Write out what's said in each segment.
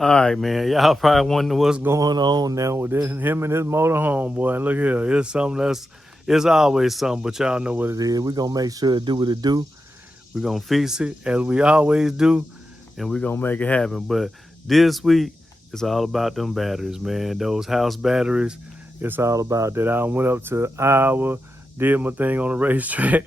All right, man. Y'all probably wondering what's going on now with him and his motorhome, boy. And look here, it's always something, but y'all know what it is. We're going to make sure it do what it do. We're going to fix it as we always do, and we're going to make it happen. But this week, it's all about them batteries, man. Those house batteries, it's all about that. I went up to Iowa, did my thing on the racetrack,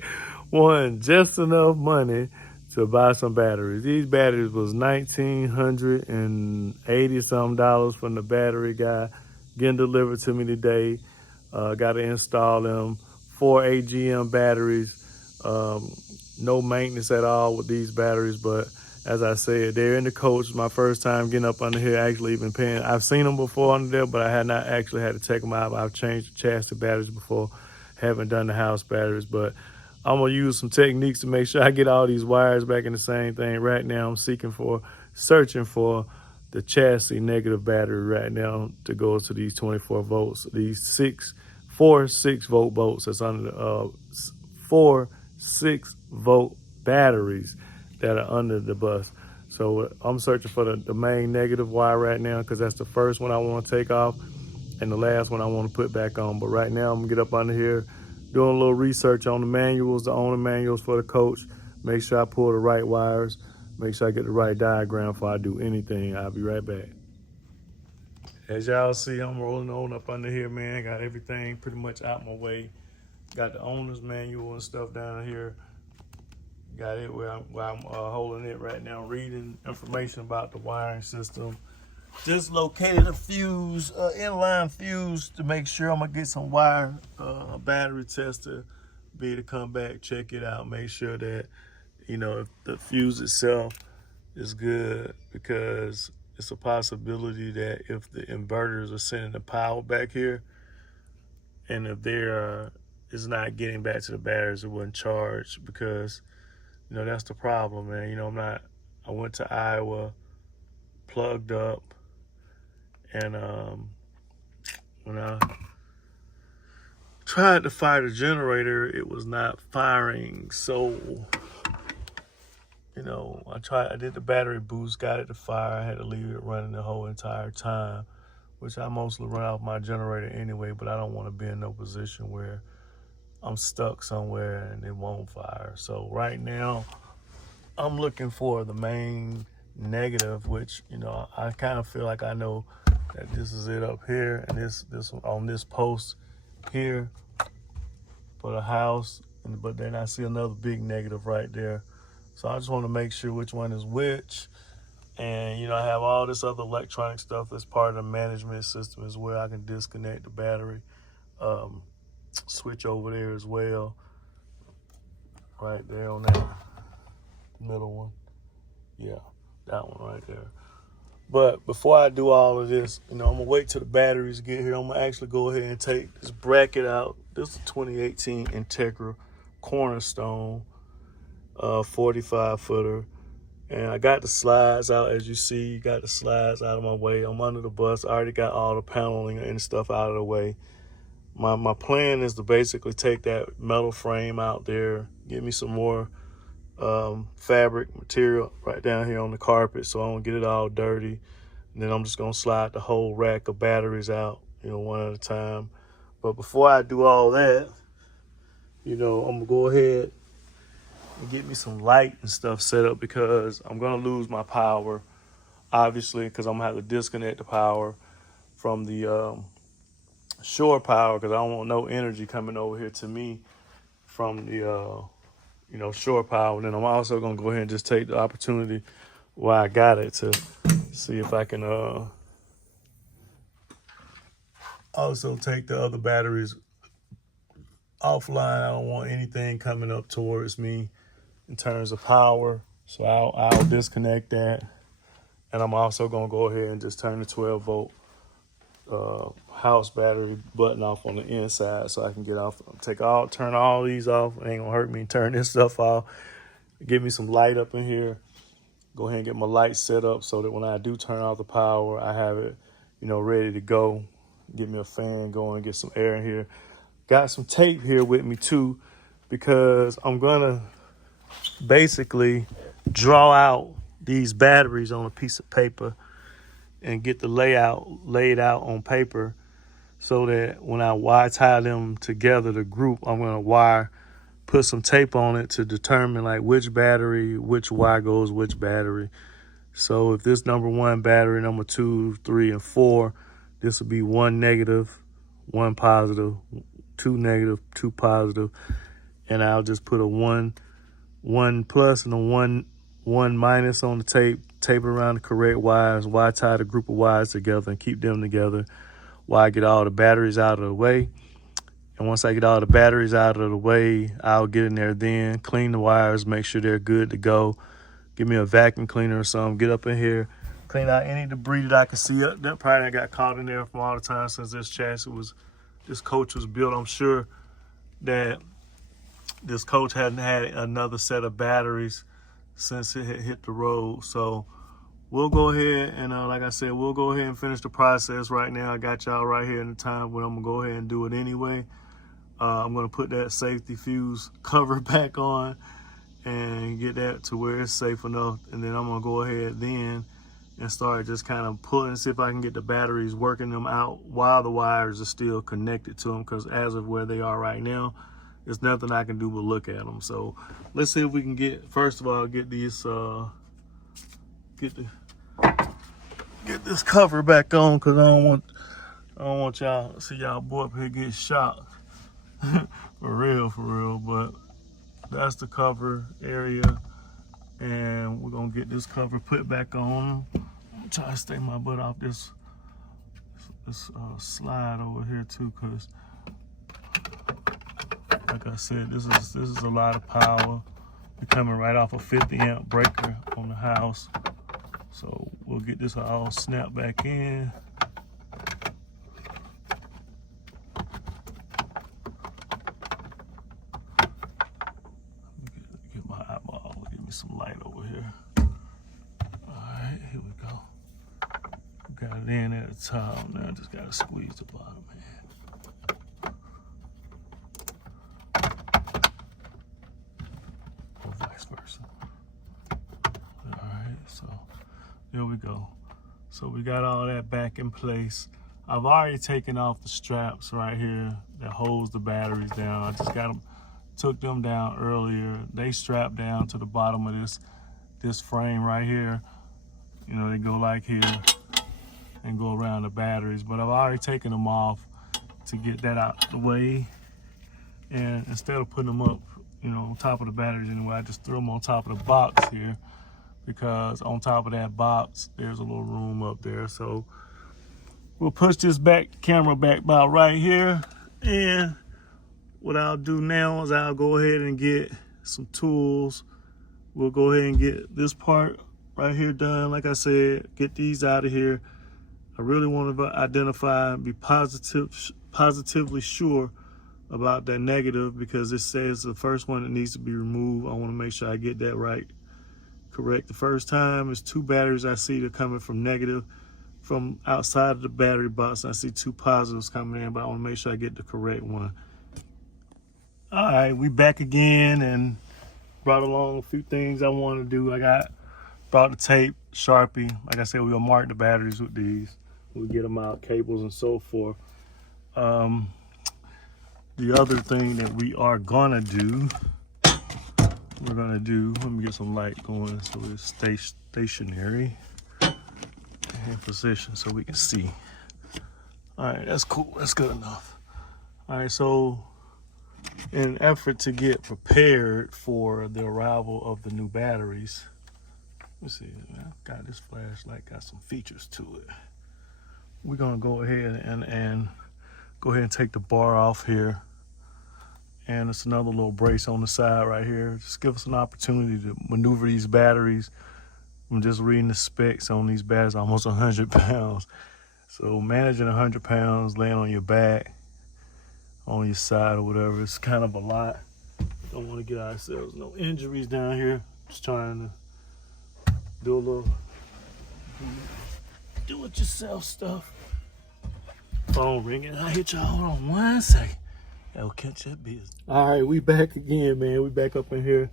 won just enough money to buy some batteries. These batteries was $1,980 something from the battery guy, getting delivered to me today. Got to install them. 4 AGM batteries. No maintenance at all with these batteries, but as I said, they're in the coach. My first time getting up under here, actually even paying. I've seen them before under there, but I had not actually had to take them out. I've changed the chassis batteries before, haven't done the house batteries, but I'm gonna use some techniques to make sure I get all these wires back in the same thing. Right now, I'm searching for the chassis negative battery right now to go to these 24 volts, these 6 volt bolts that's under the 4 6-volt batteries that are under the bus. So I'm searching for the main negative wire right now because that's the first one I want to take off and the last one I want to put back on. But right now I'm gonna get up under here, doing a little research on the manuals, the owner manuals for the coach, make sure I pull the right wires, make sure I get the right diagram before I do anything. I'll be right back. As y'all see, I'm rolling on up under here, man. Got everything pretty much out my way. Got the owner's manual and stuff down here. Got it where I'm holding it right now, reading information about the wiring system. Just located a fuse, inline fuse to make sure I'm gonna get some wire, battery tester, be able to come back, check it out, make sure that, if the fuse itself is good, because it's a possibility that if the inverters are sending the power back here, and if it's not getting back to the batteries, it wouldn't charge, because that's the problem, man. I went to Iowa, plugged up, and when I tried to fire the generator, it was not firing. So I did the battery boost, got it to fire. I had to leave it running the whole entire time, which I mostly run off my generator anyway, but I don't want to be in no position where I'm stuck somewhere and it won't fire. So right now I'm looking for the main negative, which I kind of feel like I know that this is it up here, and this on this post here for the house, but then I see another big negative right there. So I just want to make sure which one is which. And I have all this other electronic stuff that's part of the management system as well. I can disconnect the battery, switch over there as well, right there on that middle one. Yeah, that one right there. But before I do all of this, I'm gonna wait till the batteries get here. I'm gonna actually go ahead and take this bracket out. This is a 2018 Entegra Cornerstone 45 footer. And I got the slides out, as you see, got the slides out of my way. I'm under the bus. I already got all the paneling and stuff out of the way. My plan is to basically take that metal frame out there, get me some more fabric material right down here on the carpet so I don't get it all dirty. And then I'm just gonna slide the whole rack of batteries out, one at a time. But before I do all that, I'm gonna go ahead and get me some light and stuff set up, because I'm gonna lose my power, obviously, because I'm gonna have to disconnect the power from the shore power, because I don't want no energy coming over here to me from the shore power. And then I'm also gonna go ahead and just take the opportunity while I got it to see if I can also take the other batteries offline. I don't want anything coming up towards me in terms of power, so I'll disconnect that. And I'm also gonna go ahead and just turn the 12-volt house battery button off on the inside, so I can turn all these off. It ain't gonna hurt me. Turn this stuff off. Give me some light up in here. Go ahead and get my light set up so that when I do turn off the power, I have it, ready to go. Get me a fan going, get some air in here. Got some tape here with me too, because I'm gonna basically draw out these batteries on a piece of paper and get the layout laid out on paper so that when I wire tie them together, the group, I'm going to put some tape on it to determine like which battery, which wire goes which battery. So if this number 1 battery, number 2, 3, and 4, this will be 1 negative, 1 positive, 2 negative, 2 positive, and I'll just put a 1 plus and a 1 minus on the tape around the correct wires, wire tie the group of wires together and keep them together while I get all the batteries out of the way. And once I get all the batteries out of the way, I'll get in there then, clean the wires, make sure they're good to go. Give me a vacuum cleaner or something, get up in here, clean out any debris that I can see up. That probably got caught in there from all the time since this coach was built. I'm sure that this coach hadn't had another set of batteries since it had hit the road. So we'll go ahead and like I said, we'll go ahead and finish the process right now. I got y'all right here in the time where I'm gonna go ahead and do it anyway. I'm gonna put that safety fuse cover back on and get that to where it's safe enough. And then I'm gonna go ahead then and start just kind of pulling, see if I can get the batteries, working them out while the wires are still connected to them, because as of where they are right now, there's nothing I can do but look at them. So let's see if we can get, first of all, get these, get this cover back on, because I don't want y'all to see y'all boy up here get shot. for real. But that's the cover area, and we're gonna get this cover put back on. I'm trying to stay my butt off this slide over here too, because like I said, this is a lot of power. We're coming right off a 50 amp breaker on the house. So we'll get this all snapped back in. Get my eyeball, give me some light over here. All right, here we go. Got it in at the top, now just gotta squeeze the bottom in. Or vice versa. All right, so there we go. So we got all that back in place. I've already taken off the straps right here that holds the batteries down. I just took them down earlier. They strap down to the bottom of this frame right here. You know, they go like here and go around the batteries, but I've already taken them off to get that out of the way. And instead of putting them up, you know, on top of the batteries anyway, I just threw them on top of the box here, because on top of that box, there's a little room up there. So we'll push this camera back about right here. And what I'll do now is I'll go ahead and get some tools. We'll go ahead and get this part right here done. Like I said, get these out of here. I really want to identify and be positively sure about that negative, because it says the first one that needs to be removed. I want to make sure I get that right. Correct the first time. There's 2 batteries I see that are coming from negative from outside of the battery box. I see 2 positives coming in, but I want to make sure I get the correct one. All right, we back again and brought along a few things I want to do. Brought the tape, Sharpie. Like I said, we'll mark the batteries with these. We'll get them out, cables and so forth. The other thing that we are gonna do, let me get some light going so it's stationary in position so we can see. All right, that's cool, that's good enough. All right, so in an effort to get prepared for the arrival of the new batteries, let's see, I've got this flashlight, got some features to it. We're gonna go ahead and take the bar off here. And it's another little brace on the side right here. Just give us an opportunity to maneuver these batteries. I'm just reading the specs on these batteries, almost 100 pounds. So managing 100 pounds, laying on your back, on your side or whatever, it's kind of a lot. Don't want to get ourselves no injuries down here. Just trying to do a little do-it-yourself stuff. Phone ringing. I'll hit y'all. Hold on 1 second. I'll catch that business. All right, we back again, man. We back up in here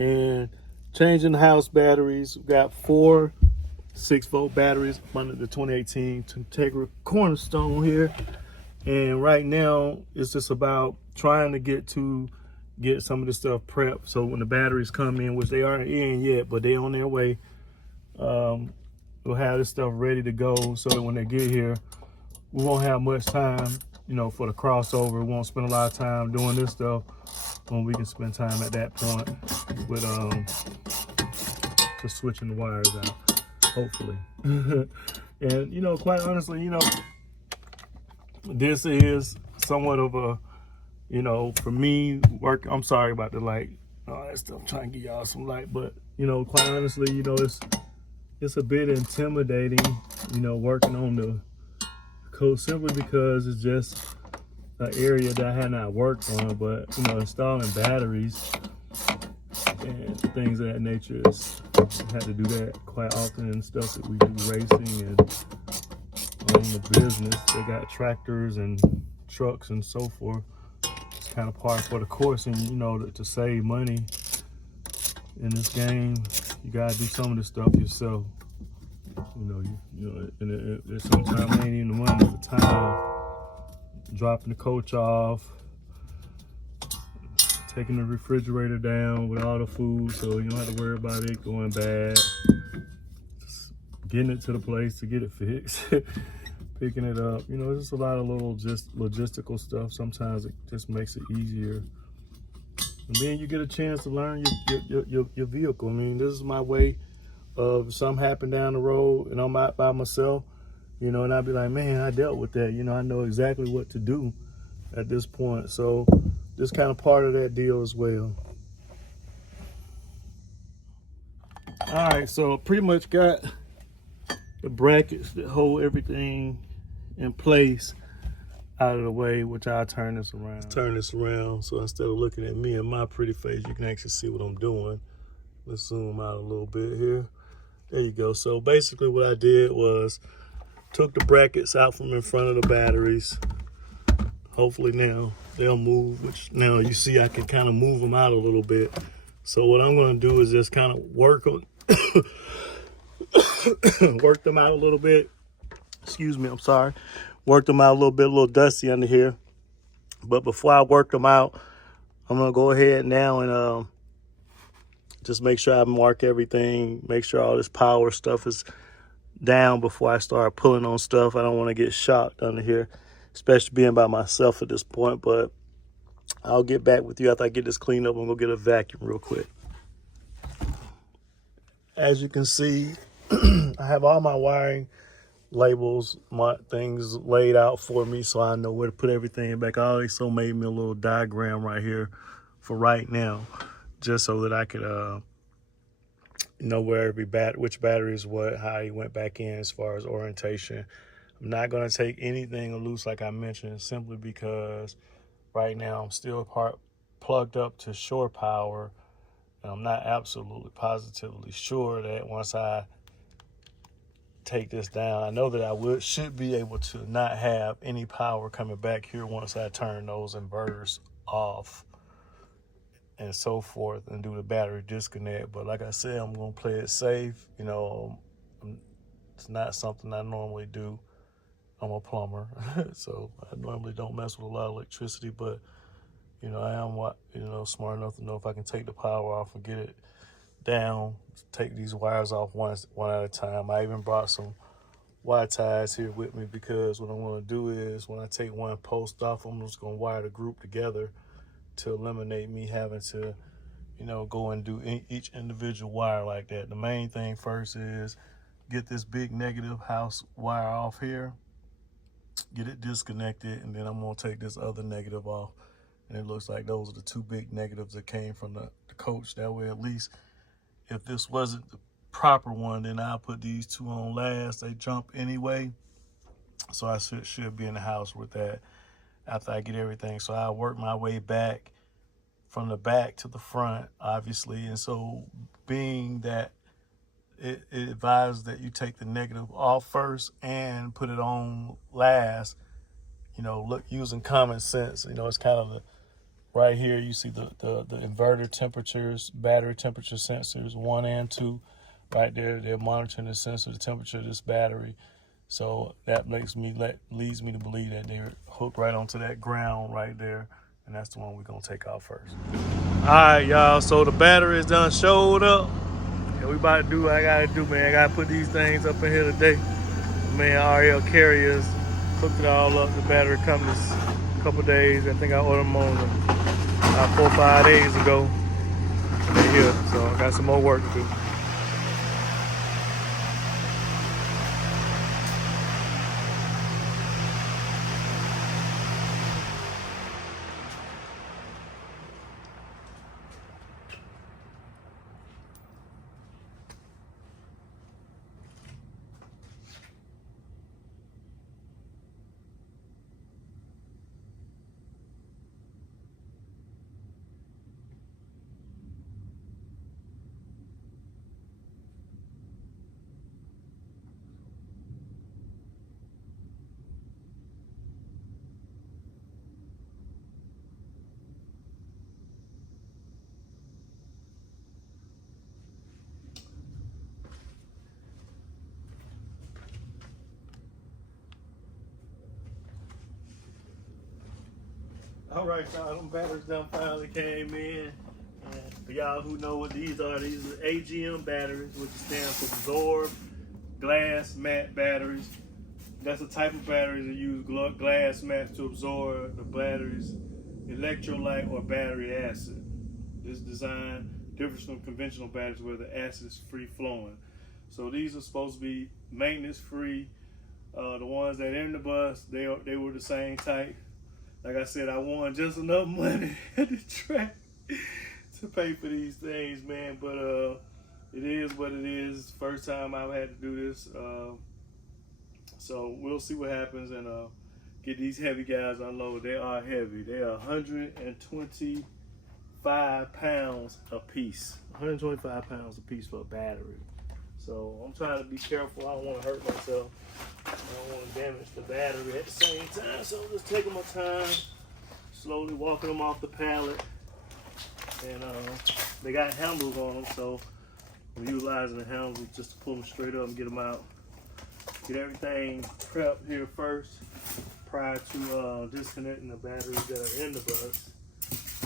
and changing the house batteries. We got 4 6-volt batteries under the 2018 Entegra Cornerstone here. And right now, it's just about trying to get some of this stuff prepped. So when the batteries come in, which they aren't in yet, but they're on their way, we'll have this stuff ready to go so that when they get here, we won't have much time, for the crossover. We won't spend a lot of time doing this stuff when we can spend time at that point with just switching the wires out, hopefully. And, quite honestly, this is somewhat of a, for me, I'm sorry about the light, all that stuff, I'm trying to give y'all some light, but, quite honestly, it's a bit intimidating, working on the coach simply because it's just an area that I had not worked on, but, installing batteries and things of that nature is, I had to do that quite often and stuff that we do racing and on the business. They got tractors and trucks and so forth. It's kind of part for the course, and to save money in this game, you gotta do some of this stuff yourself. And it sometimes ain't even the money, it's the time. Dropping the coach off, taking the refrigerator down with all the food, so you don't have to worry about it going bad. Just getting it to the place to get it fixed. Picking it up, it's just a lot of little just logistical stuff. Sometimes it just makes it easier. And then you get a chance to learn your vehicle. I mean, this is my way of something happen down the road and I'm out by myself, and I'd be like, man, I dealt with that. I know exactly what to do at this point. So this kind of part of that deal as well. All right, so pretty much got the brackets that hold everything in place out of the way, which I'll turn this around. So instead of looking at me and my pretty face, you can actually see what I'm doing. Let's zoom out a little bit here. There you go. So basically what I did was took the brackets out from in front of the batteries. Hopefully now they'll move, which now you see I can kind of move them out a little bit. So what I'm going to do is just kind of work them out a little bit. Excuse me, I'm sorry. Work them out a little dusty under here. But before I work them out, I'm going to go ahead now and just make sure I mark everything, make sure all this power stuff is down before I start pulling on stuff. I don't want to get shocked under here, especially being by myself at this point. But I'll get back with you after I get this cleaned up. I'm going to get a vacuum real quick. As you can see, I have all my wiring labels, my things laid out for me so I know where to put everything back. I also made me a little diagram right here for right now, just so that I could know where which battery is what, how he went back in as far as orientation. I'm not going to take anything loose like I mentioned, simply because right now I'm still plugged up to shore power, and I'm not absolutely positively sure that once I take this down, I know that I should be able to not have any power coming back here once I turn those inverters off and so forth and do the battery disconnect. But like I said, I'm going to play it safe. It's not something I normally do. I'm a plumber, so I normally don't mess with a lot of electricity, but I am smart enough to know if I can take the power off and get it down, take these wires off one at a time. I even brought some wire ties here with me, because what I'm going to do is when I take one post off, I'm just going to wire the group together to eliminate me having to go and do each individual wire like that. The main thing first is get this big negative house wire off here, get it disconnected, and then I'm going to take this other negative off. And it looks like those are the two big negatives that came from the coach. That way, at least if this wasn't the proper one, then I'll put these two on last. They jump anyway, so I should be in the house with that after I get everything. So I'll work my way back from the back to the front, obviously. And so being that it advises that you take the negative off first and put it on last, look, using common sense, it's kind of right here, you see the inverter temperatures, battery temperature sensors, 1 and 2. right there. They're monitoring the sensor, the temperature of this battery. So that leads me to believe that they're hooked right onto that ground right there. And that's the one we're gonna take out first. All right, y'all, so the battery is done showed up. And we about to do what I gotta do, man. I gotta put these things up in here today. Man, RL Carriers hooked it all up. The battery coming this couple days. I think I ordered them on about 4 or 5 days ago. And they're here, so I got some more work to do. All right, y'all, them batteries done finally came in. And for y'all who know what these are AGM batteries, which stands for absorb glass mat batteries. That's a type of battery that use glass mats to absorb the battery's electrolyte or battery acid. This design differs from conventional batteries where the acid is free flowing. So these are supposed to be maintenance free. The ones that are in the bus, they were the same type. Like I said, I won just enough money at the track to pay for these things, man. But it is what it is. First time I've had to do this. So we'll see what happens and get these heavy guys unloaded. They are heavy. They are 125 pounds a piece. 125 pounds a piece for a battery. So I'm trying to be careful. I don't want to hurt myself. I don't want to damage the battery at the same time. So I'm just taking my time, slowly walking them off the pallet. And they got handles on them, so I'm utilizing the handles just to pull them straight up and get them out. Get everything prepped here first prior to disconnecting the batteries that are in the bus.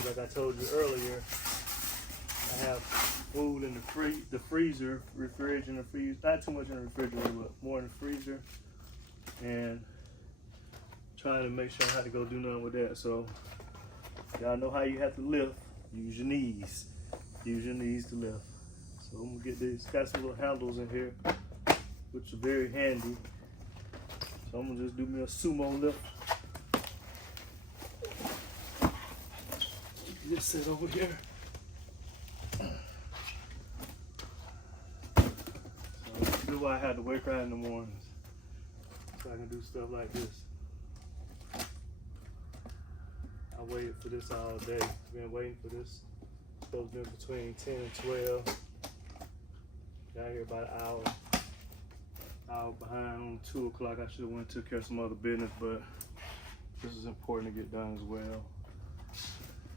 Like I told you earlier, I have food in the freezer, refrigerator in the freezer. Not too much in the refrigerator, but more in the freezer. And trying to make sure I don't have to go do nothing with that. So y'all know how you have to lift. Use your knees. Use your knees to lift. So I'm gonna get these. Got some little handles in here, which are very handy. So I'm gonna just do me a sumo lift. Just sit over here. So this is why I had to wake right in the mornings, so I can do stuff like this. I waited for this all day. Been waiting for this. Supposed to be between 10 and 12. Got here about an hour behind on 2 o'clock. I should have went and took care of some other business, but this is important to get done as well.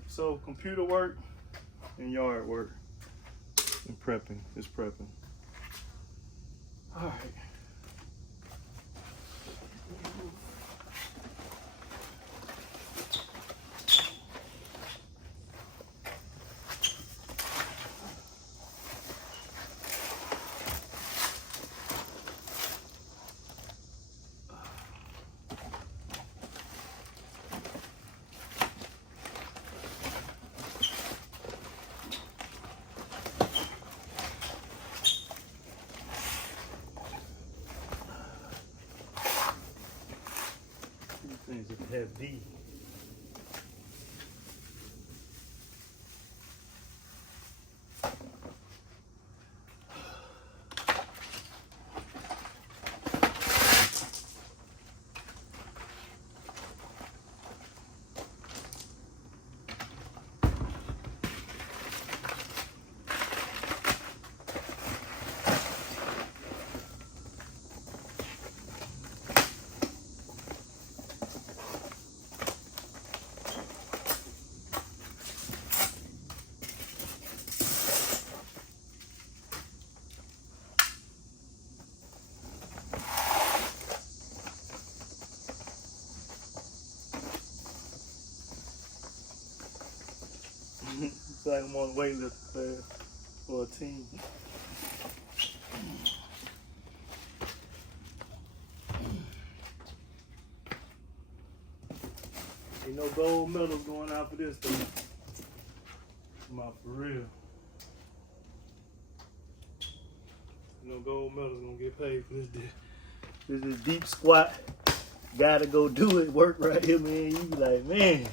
So computer work and yard work and prepping is prepping. All right. Things that have D. feel like I'm on the weightlifting class for a team. Ain't no gold medals going out for this thing. Come out for real. No gold medals gonna get paid for this. This is deep squat. Gotta go do it. Work right here, man. You be like, man,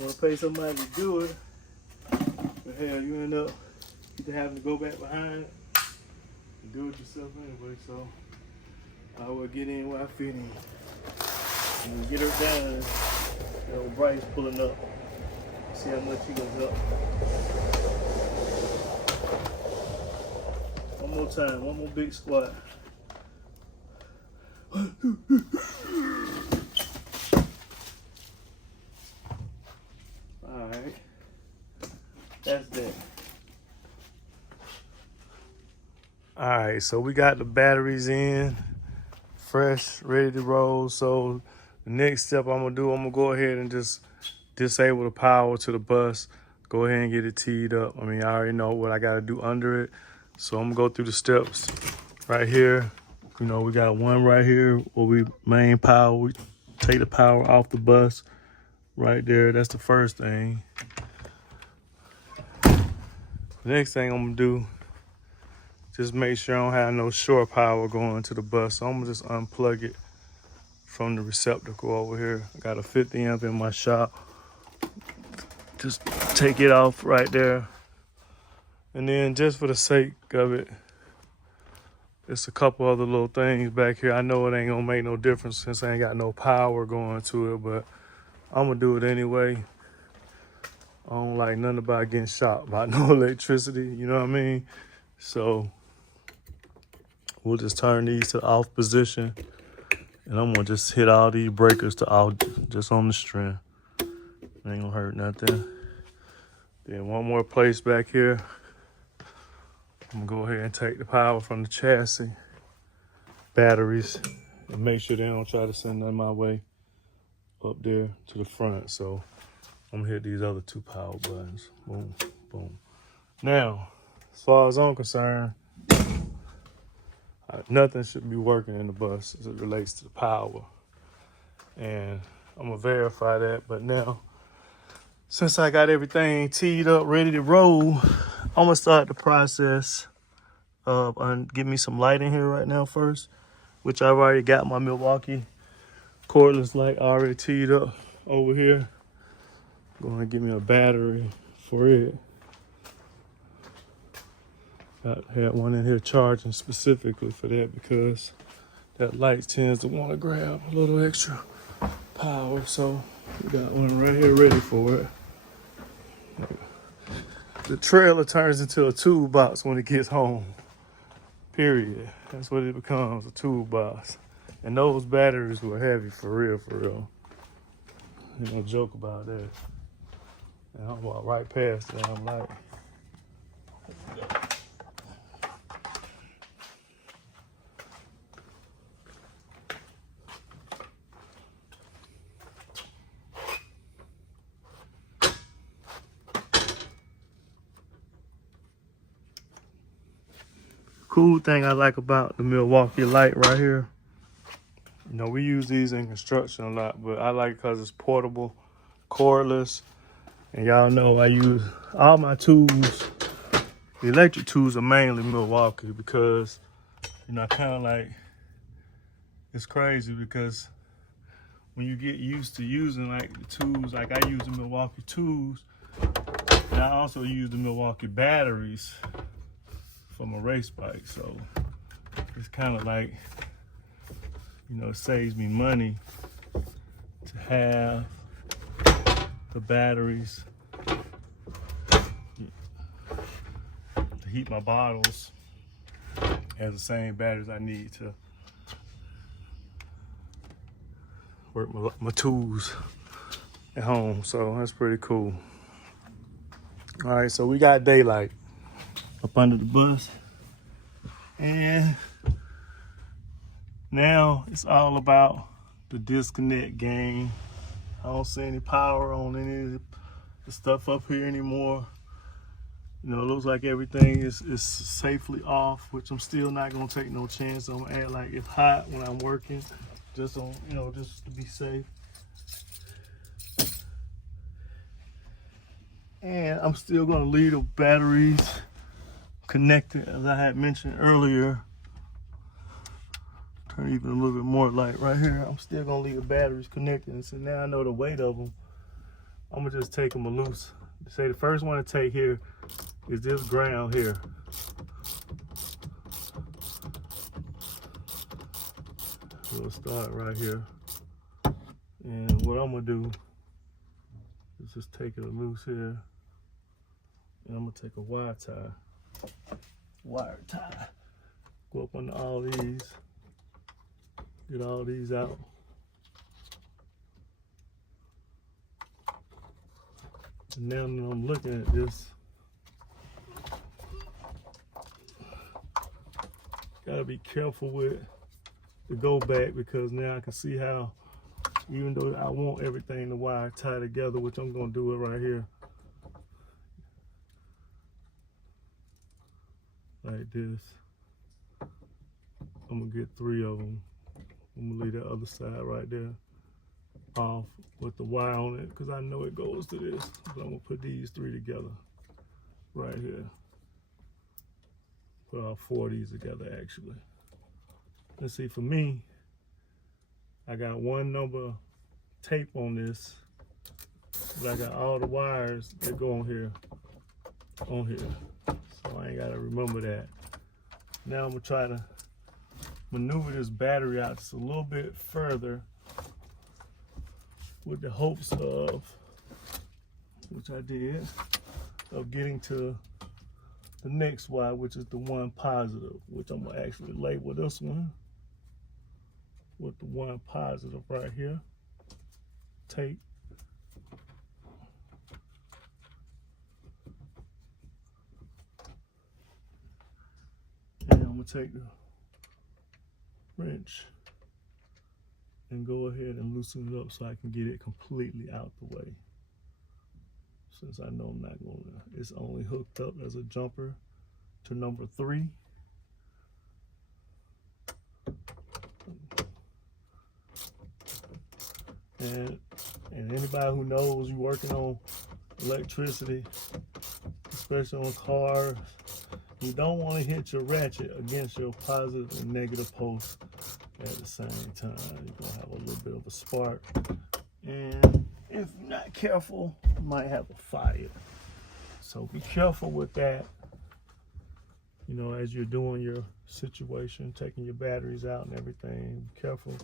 wanna pay somebody to do it. But hell, you end up having to go back behind and do it yourself anyway. So I will get in where I fit in. And we get her done. You know, Bryce pulling up. See how much he goes up. One more time, one more big squat. Alright. That's that. Alright, so we got the batteries in, fresh, ready to roll. So the next step I'm gonna do, I'm gonna go ahead and just disable the power to the bus. Go ahead and get it teed up. I mean, I already know what I gotta do under it. So I'm gonna go through the steps right here. You know, we got one right here where we main power. We take the power off the bus right there. That's the first thing. The next thing I'm gonna do, just make sure I don't have no short power going to the bus. So I'm gonna just unplug it from the receptacle over here. I got a 50 amp in my shop. Just take it off right there. And then just for the sake of it, there's a couple other little things back here. I know it ain't gonna make no difference since I ain't got no power going to it, but I'm gonna do it anyway. I don't like nothing about getting shocked by no electricity, you know what I mean? So we'll just turn these to the off position, and I'm gonna just hit all these breakers to off just on the string. Ain't gonna hurt nothing. Then one more place back here. I'm gonna go ahead and take the power from the chassis, batteries, and make sure they don't try to send them my way up there to the front. So I'm gonna hit these other two power buttons. Boom, boom. Now, as far as I'm concerned, nothing should be working in the bus as it relates to the power. And I'm gonna verify that. But now, since I got everything teed up, ready to roll, I'm gonna start the process of get me some light in here right now first, which I've already got my Milwaukee cordless light already teed up over here. Going to give me a battery for it. Had one in here charging specifically for that because that light tends to want to grab a little extra power. So we got one right here ready for it. The trailer turns into a toolbox when it gets home. Period. That's what it becomes, a toolbox. And those batteries were heavy for real, for real. You no joke about that. And I walked right past it. I'm like, cool thing I like about the Milwaukee light right here, you know, we use these in construction a lot, but I like it because it's portable, cordless, and y'all know I use all my tools. The electric tools are mainly Milwaukee because, you know, I kind of like, it's crazy because when you get used to using like the tools, like I use the Milwaukee tools, and I also use the Milwaukee batteries for my race bike. So it's kind of like, you know, it saves me money to have the batteries to heat my bottles as the same batteries I need to work my tools at home. So that's pretty cool. All right, so we got daylight up under the bus, and now it's all about the disconnect game. I don't see any power on any of the stuff up here anymore. You know, it looks like everything is safely off, which I'm still not gonna take no chance. I'm gonna add like if hot when I'm working, just on, you know, just to be safe. And I'm still gonna leave the batteries connected, as I had mentioned earlier. Turn even a little bit more light right here. I'm still gonna leave the batteries connected. And so now I know the weight of them. I'm gonna just take them loose. Say the first one to take here is this ground here. We'll start right here. And what I'm gonna do is just take it loose here. And I'm gonna take a wire tie. Go up on all these. Get all these out. And now that I'm looking at this, gotta be careful with the go back, because now I can see how, even though I want everything to wire tie together, which I'm gonna do it right here. Like this. I'm gonna get 3 of them. I'm gonna leave the other side right there off with the wire on it, because I know it goes to this. But I'm gonna put these 3 together right here. Put all 4 of these together actually. Let's see, for me, I got 1 number tape on this, but I got all the wires that go on here. So I ain't gotta remember that. Now I'm gonna try to maneuver this battery out just a little bit further with the hopes of, which I did, of getting to the next wire, which is the 1 positive, which I'm gonna actually label this one with the 1 positive right here. Tape. And I'm gonna take the wrench and go ahead and loosen it up so I can get it completely out the way. Since I know I'm not gonna, it's only hooked up as a jumper to number 3. And anybody who knows, you working on electricity, especially on cars, you don't want to hit your ratchet against your positive and negative post at the same time. You're gonna have a little bit of a spark, and if you're not careful, you might have a fire. So be careful with that. You know, as you're doing your situation, taking your batteries out and everything, be careful.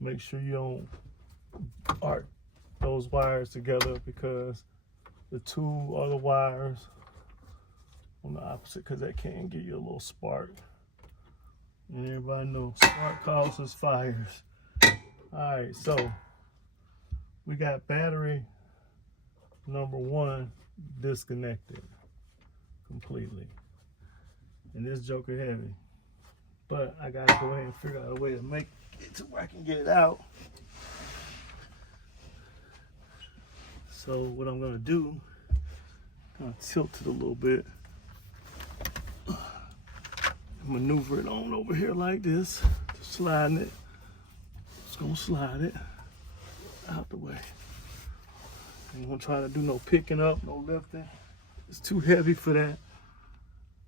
Make sure you don't arc those wires together, because the 2 other wires on the opposite, because that can give you a little spark. And everybody knows spark causes fires. All right, so we got battery number 1 disconnected completely. And this joker heavy. But I gotta go ahead and figure out a way to make it to where I can get it out. So what I'm gonna do, I'm gonna tilt it a little bit. Maneuver it on over here like this, sliding it. Just gonna slide it out the way. Ain't gonna try to do no picking up, no lifting. It's too heavy for that.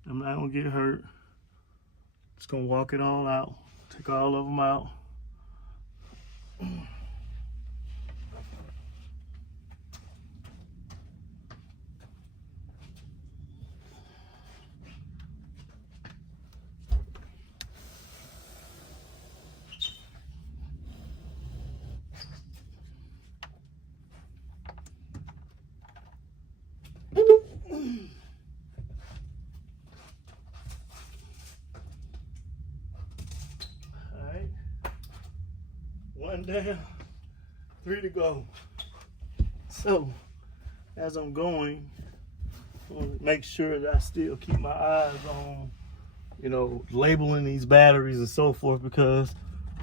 I'm not gonna get hurt. Just gonna walk it all out, take all of them out. One down, 3 to go. So, as I'm going, I want to make sure that I still keep my eyes on, you know, labeling these batteries and so forth, because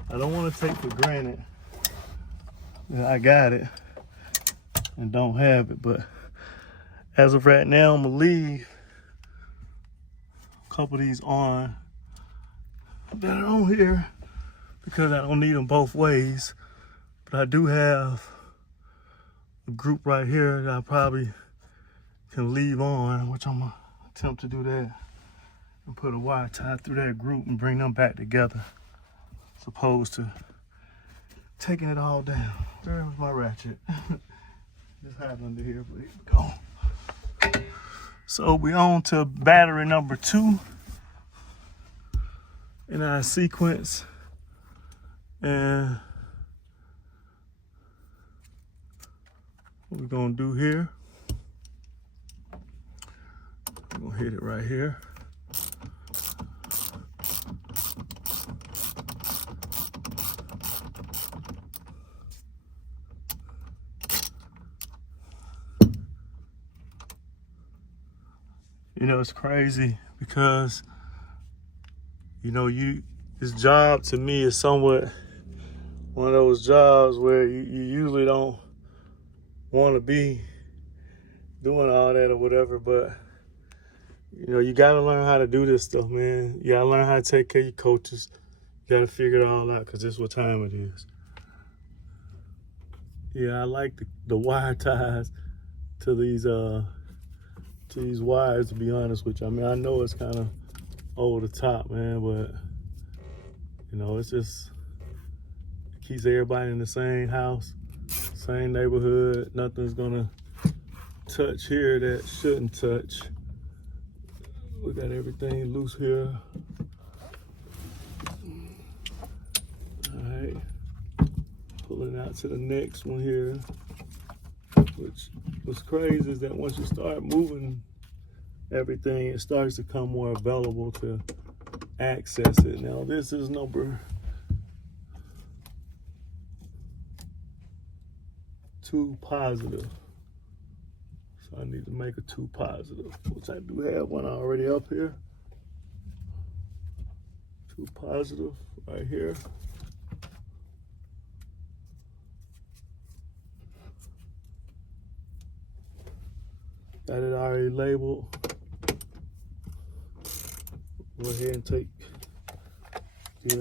I don't want to take for granted that I got it and don't have it. But as of right now, I'm gonna leave couple of these on that are on here because I don't need them both ways. But I do have a group right here that I probably can leave on, which I'm gonna attempt to do that and put a wire tie through that group and bring them back together, as opposed to taking it all down. There was my ratchet. Just hide under here, but here we go. So we on to battery number 2 in our sequence, and what we're gonna do here, we're gonna hit it right here. You know, it's crazy because, you know, this job to me is somewhat one of those jobs where you usually don't want to be doing all that or whatever, but, you know, you got to learn how to do this stuff, man. You got to learn how to take care of your coaches. You got to figure it all out because this is what time it is. Yeah, I like the wire ties to these wires, to be honest with you. I mean, I know it's kind of over the top, man, but, you know, it's just, it keeps everybody in the same house, same neighborhood. Nothing's gonna touch here that shouldn't touch. We got everything loose here. All right, pulling out to the next one here. Which what's crazy is that once you start moving everything, it starts to become more available to access it. Now this is number 2 positive. So I need to make a 2 positive, which I do have one already up here. 2 positive right here. Got it already labeled. Go ahead and take the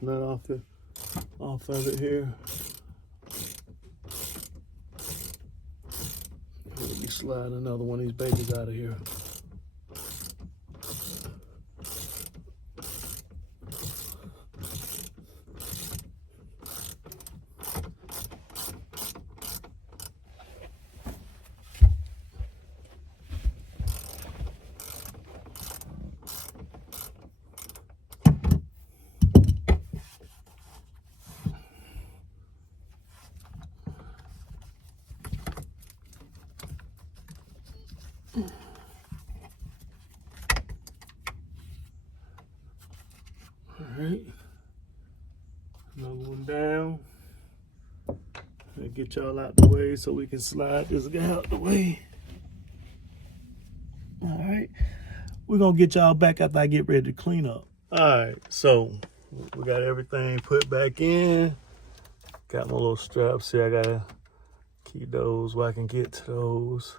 nut off of it here. Let me slide another one of these babies out of here. All right, another one down. And get y'all out the way so we can slide this guy out the way. All right, we're gonna get y'all back after I get ready to clean up. All right, so we got everything put back in. Got my little straps here. I gotta keep those where I can get to those.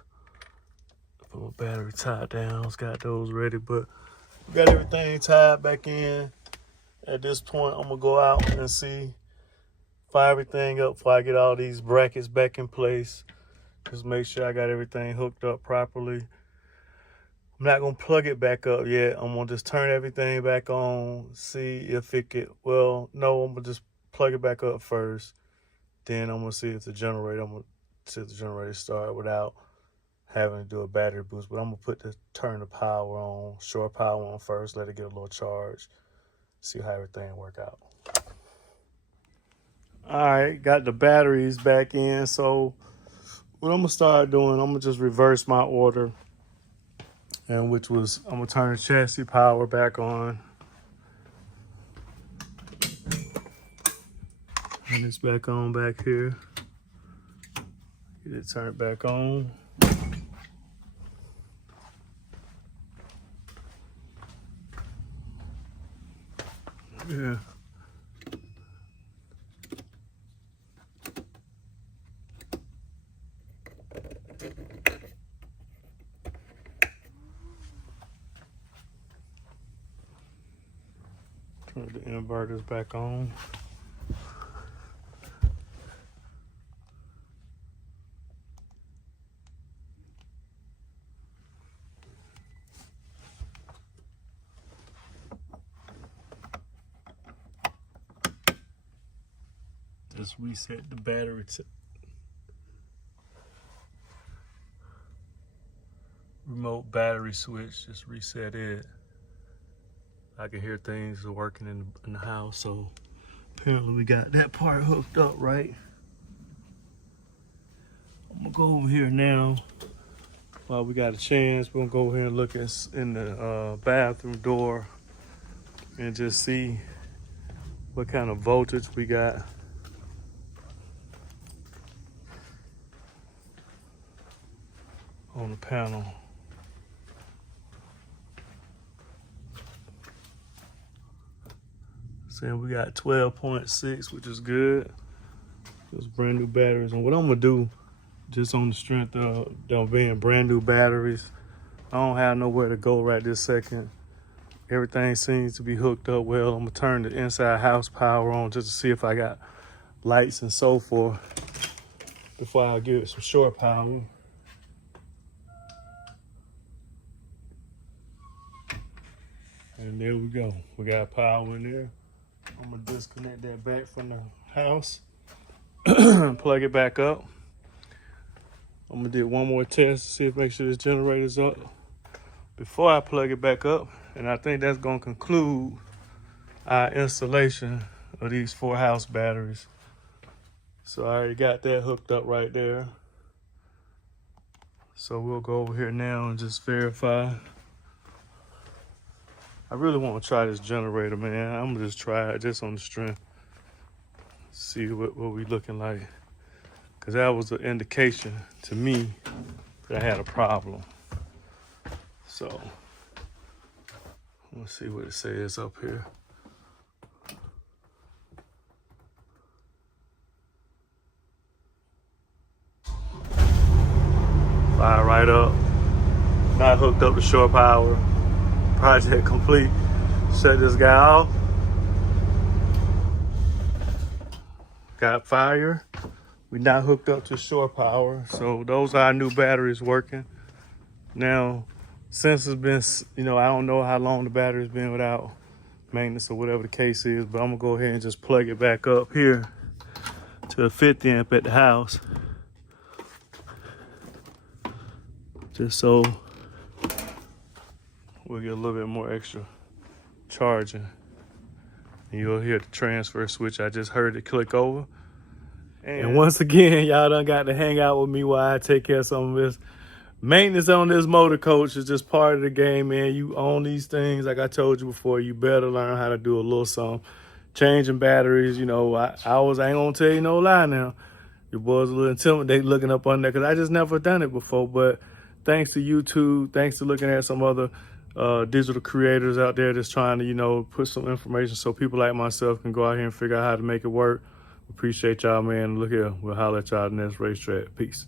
Put my battery tied down. Got those ready, but we got everything tied back in. At this point, I'm gonna go out and see, fire everything up before I get all these brackets back in place. Just make sure I got everything hooked up properly. I'm not gonna plug it back up yet. I'm gonna just turn everything back on, see if it could, well, no, I'm gonna just plug it back up first. Then I'm gonna see if the generator start without having to do a battery boost. But I'm gonna turn the power on, shore power on first, let it get a little charge. See how everything work out. All right, got the batteries back in. So what I'm gonna start doing, I'm gonna just reverse my order, and I'm gonna turn the chassis power back on. And it's back on back here. Get it turned back on. Yeah. Turn the inverters back on. Just reset the battery remote battery switch. Just reset it. I can hear things working in the house, so apparently we got that part hooked up right. I'm gonna go over here now. While we got a chance, we're gonna go over here and look in the bathroom door and just see what kind of voltage we got. On the panel. Saying we got 12.6, which is good. Those brand new batteries. And what I'm gonna do, just on the strength of them being brand new batteries, I don't have nowhere to go right this second. Everything seems to be hooked up well. I'm gonna turn the inside house power on just to see if I got lights and so forth before I give it some shore power. And there we go. We got power in there. I'm gonna disconnect that back from the house, plug it back up. I'm gonna do one more test to see if make sure this generator's up before I plug it back up. And I think that's gonna conclude our installation of these 4 house batteries. So I already got that hooked up right there. So we'll go over here now and just verify. I really want to try this generator, man. I'm gonna just try it just on the strength. See what we looking like. Cause that was an indication to me that I had a problem. So let's see what it says up here. Fire right up. Not hooked up to shore power. Project complete. Shut this guy off. Got fire. We not hooked up to shore power. So those are our new batteries working. Now, since it's been, I don't know how long the battery's been without maintenance or whatever the case is, but I'm gonna go ahead and just plug it back up here to a 50 amp at the house. Just so we'll get a little bit more extra charging. And you'll hear the transfer switch. I just heard it click over. And once again, y'all done got to hang out with me while I take care of some of this. Maintenance on this motor coach is just part of the game, man. You own these things. Like I told you before, you better learn how to do a little something. Changing batteries, I ain't gonna tell you no lie now. Your boy's a little intimidated looking up on there because I just never done it before. But thanks to YouTube, thanks to looking at some other digital creators out there that's trying to, put some information so people like myself can go out here and figure out how to make it work. Appreciate y'all, man. Look here. We'll holler at y'all next racetrack. Peace.